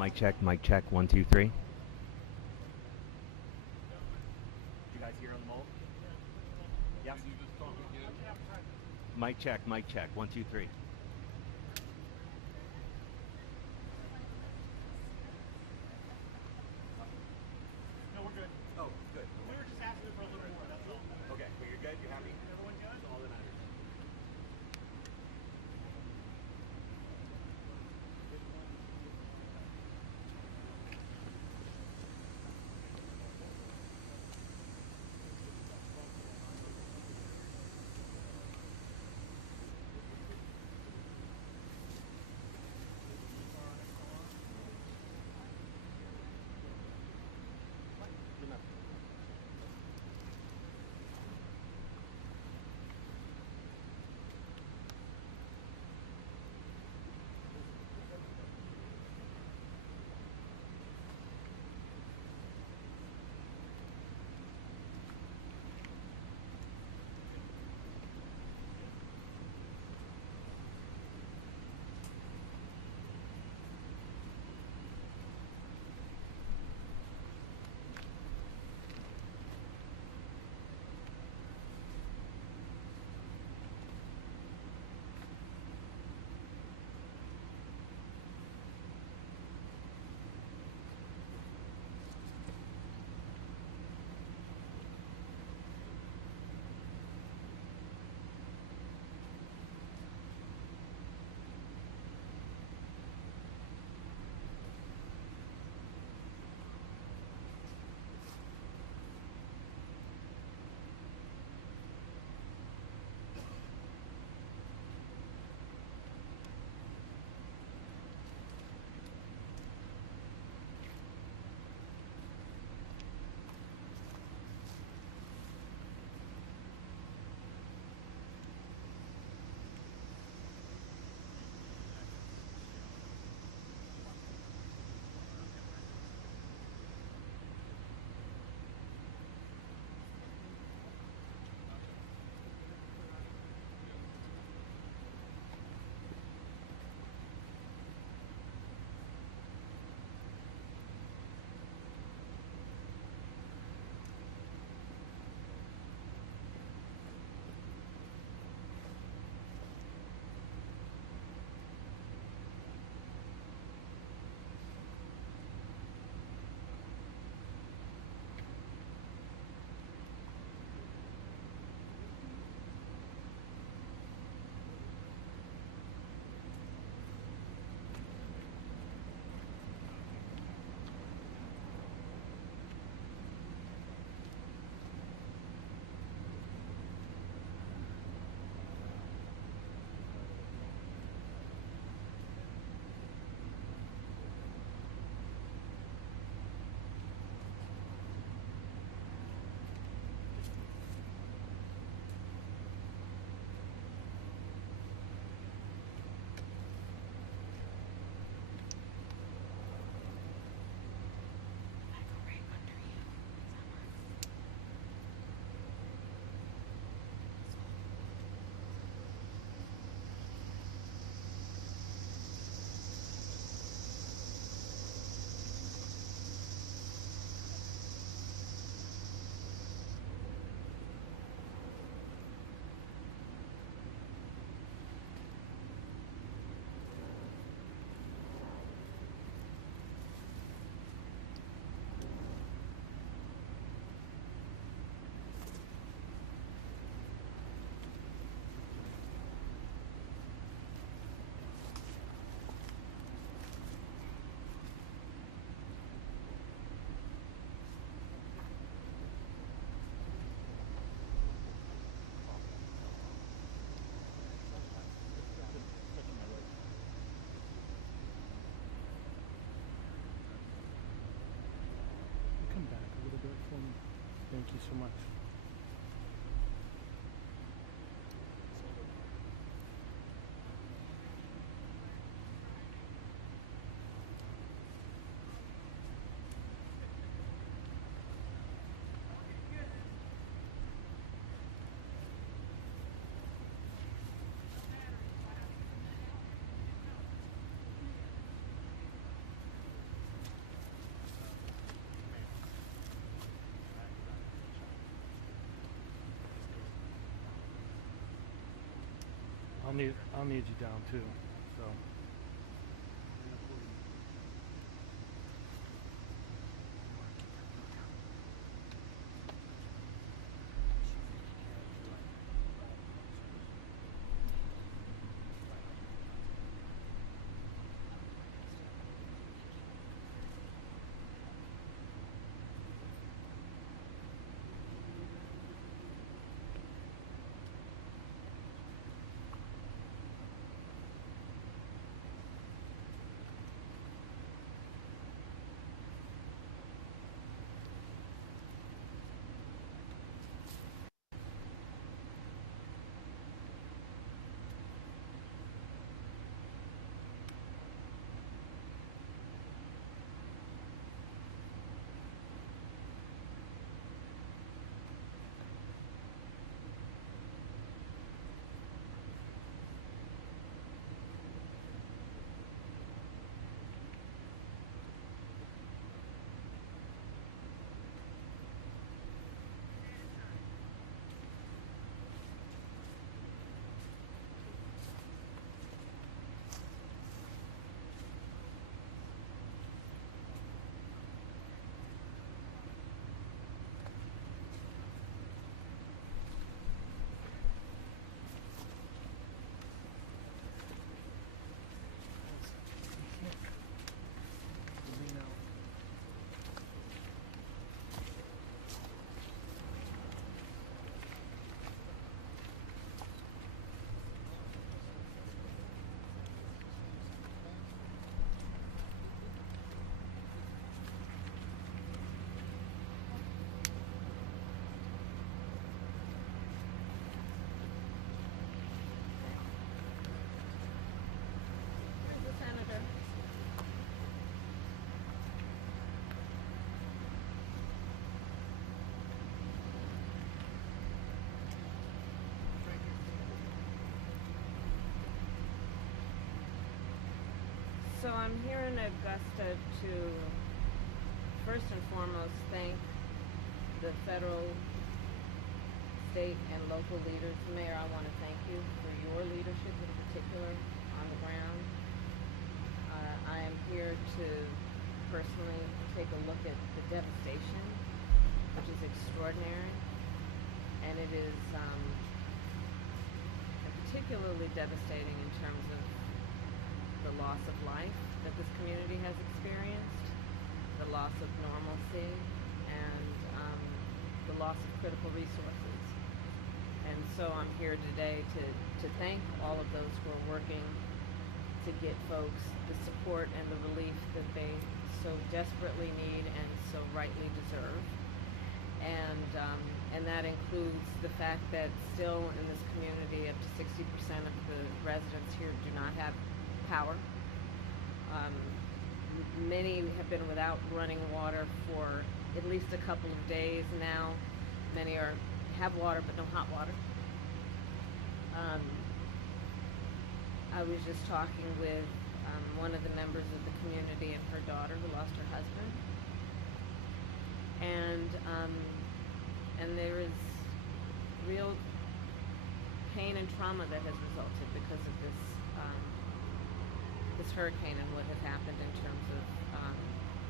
Mic check, 1 2 3. Did you guys hear on the mole? Yes. Mic check, 1 2 3. No, we're good. Oh, good. We were just asking for a little more, that's all. Okay, well you're good, you're happy? Everyone good? That's all that matters. Thank you so much. I'll need you down too. So. So I'm here in Augusta to first and foremost thank the federal, state, and local leaders. Mayor, I want to thank you for your leadership in particular on the ground. I am here to personally take a look at the devastation, which is extraordinary, and it is particularly devastating in terms of the loss of life that this community has experienced, the loss of normalcy, and the loss of critical resources. And so I'm here today to thank all of those who are working to get folks the support and the relief that they so desperately need and so rightly deserve. And that includes the fact that still in this community up to 60% of the residents here do not have power. Many have been without running water for at least a couple of days now. Many have water but no hot water. I was just talking with one of the members of the community and her daughter who lost her husband, and there is real pain and trauma that has resulted because of this hurricane and what has happened in terms of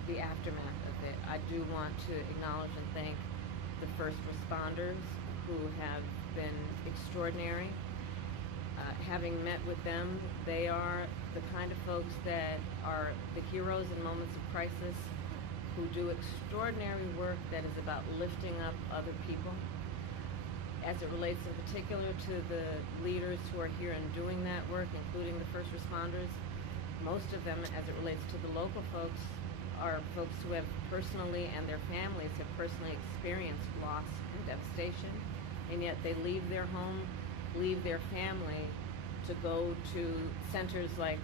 the aftermath of it. I do want to acknowledge and thank the first responders who have been extraordinary. Having met with them, they are the kind of folks that are the heroes in moments of crisis, who do extraordinary work that is about lifting up other people. As it relates in particular to the leaders who are here and doing that work, including the first responders, most of them, as it relates to the local folks, are folks who have personally, and their families have personally experienced loss and devastation, and yet they leave their home, leave their family to go to centers like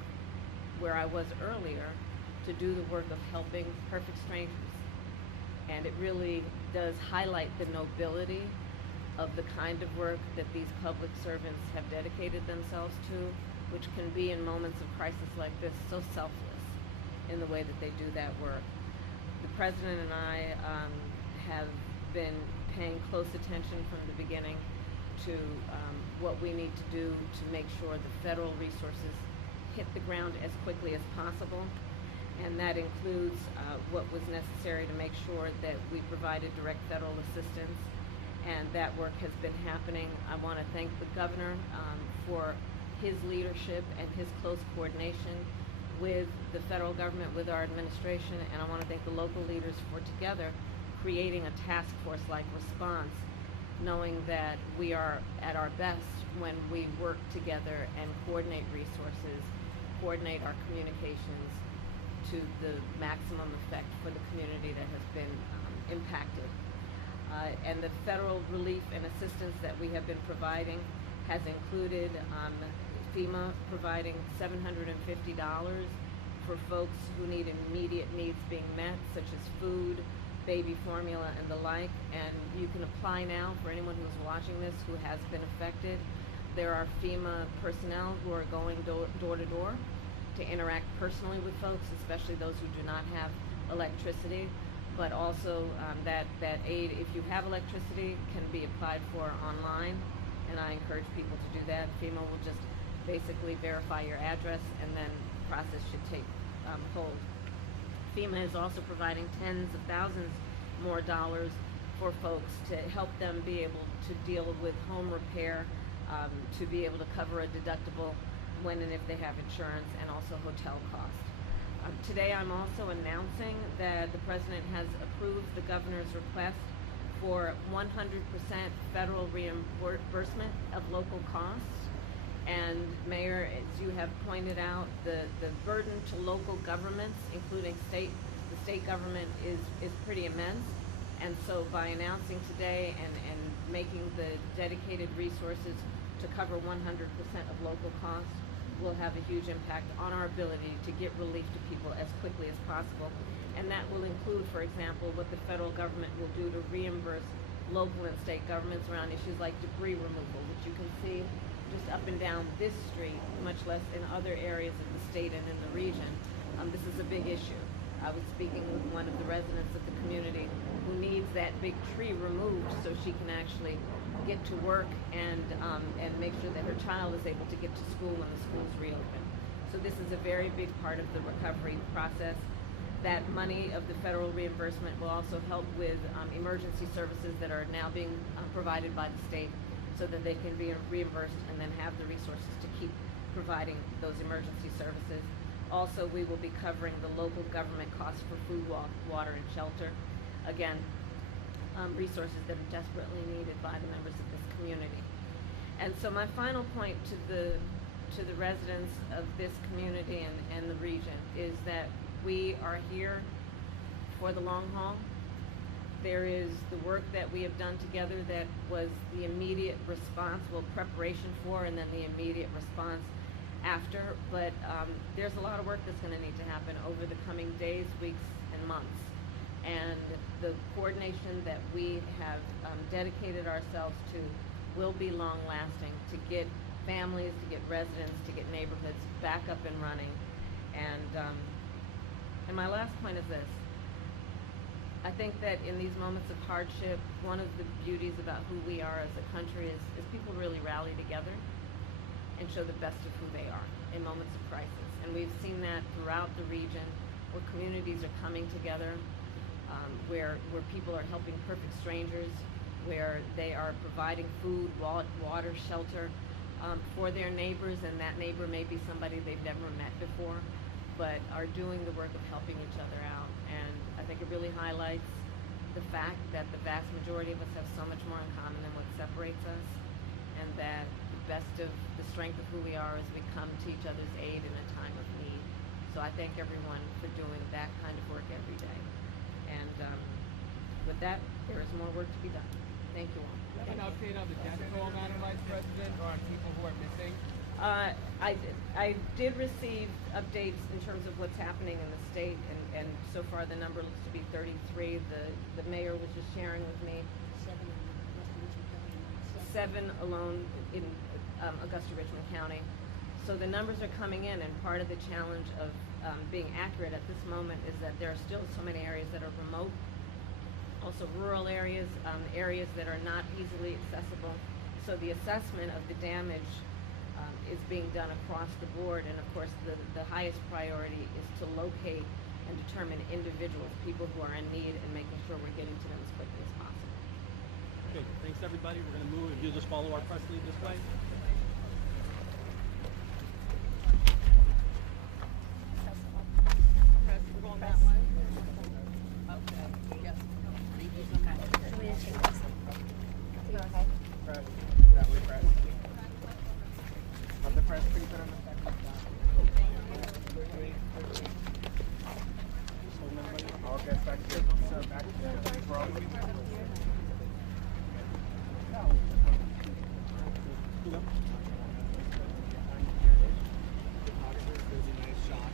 where I was earlier to do the work of helping perfect strangers. And it really does highlight the nobility of the kind of work that these public servants have dedicated themselves to, which can be in moments of crisis like this so selfless in the way that they do that work. The President and I have been paying close attention from the beginning to what we need to do to make sure the federal resources hit the ground as quickly as possible. And that includes what was necessary to make sure that we provided direct federal assistance, and that work has been happening. I want to thank the governor for his leadership and his close coordination with the federal government, with our administration, and I want to thank the local leaders for together creating a task force-like response, knowing that we are at our best when we work together and coordinate resources, coordinate our communications to the maximum effect for the community that has been impacted. And the federal relief and assistance that we have been providing has included FEMA providing $750 for folks who need immediate needs being met, such as food, baby formula, and the like. And you can apply now for anyone who's watching this who has been affected. There are FEMA personnel who are going door to door to interact personally with folks, especially those who do not have electricity. But also that aid, if you have electricity, can be applied for online, and I encourage people to do that. FEMA will just basically verify your address, and then the process should take hold. FEMA is also providing tens of thousands more dollars for folks to help them be able to deal with home repair, to be able to cover a deductible when and if they have insurance, and also hotel costs. Today I'm also announcing that the President has approved the Governor's request for 100% federal reimbursement of local costs. And Mayor, as you have pointed out, the burden to local governments, including the state government, is pretty immense. And so by announcing today and making the dedicated resources to cover 100% of local costs, will have a huge impact on our ability to get relief to people as quickly as possible. And that will include, for example, what the federal government will do to reimburse local and state governments around issues like debris removal, which you can see just up and down this street, much less in other areas of the state and in the region. This is a big issue. I was speaking with one of the residents of the community who needs that big tree removed so she can actually get to work and make sure that her child is able to get to school when the schools reopen. So this is a very big part of the recovery process. That money of the federal reimbursement will also help with emergency services that are now being provided by the state, so that they can be reimbursed and then have the resources to keep providing those emergency services. Also, we will be covering the local government costs for food, water, and shelter. Again, resources that are desperately needed by the members of this community. And so my final point to the residents of this community and the region is that we are here for the long haul. There is the work that we have done together that was the immediate response, well, preparation for, and then the immediate response after. But there's a lot of work that's going to need to happen over the coming days, weeks, and months. And the coordination that we have dedicated ourselves to will be long-lasting, to get families, to get residents, to get neighborhoods back up and running. And my last point is this. I think that in these moments of hardship, one of the beauties about who we are as a country is people really rally together and show the best of who they are in moments of crisis. And we've seen that throughout the region, where communities are coming together, where people are helping perfect strangers, where they are providing food, water, shelter for their neighbors, and that neighbor may be somebody they've never met before, but are doing the work of helping each other out. And I think it really highlights the fact that the vast majority of us have so much more in common than what separates us, and that the best of the strength of who we are is we come to each other's aid in a time of need. So I thank everyone for doing that kind of work every day. And with that, there is more work to be done. Thank you all. Do you have an update on the death toll, Madam Vice President, or on people who are missing? I did receive updates in terms of what's happening in the state, and so far the number looks to be 33. The mayor was just sharing with me 7 alone in Augusta, Richmond County. So the numbers are coming in, and part of the challenge of being accurate at this moment is that there are still so many areas that are remote, also rural areas, areas that are not easily accessible. So the assessment of the damage is being done across the board, and of course the highest priority is to locate and determine individuals, people who are in need, and making sure we're getting to them as quickly as possible. Okay, thanks everybody. We're going to move. If you just follow our press lead this way. We're going that way. Okay. Yes. Thank you so much. Press. That way, press. Have the press pretty good on the second side. I'll get back to the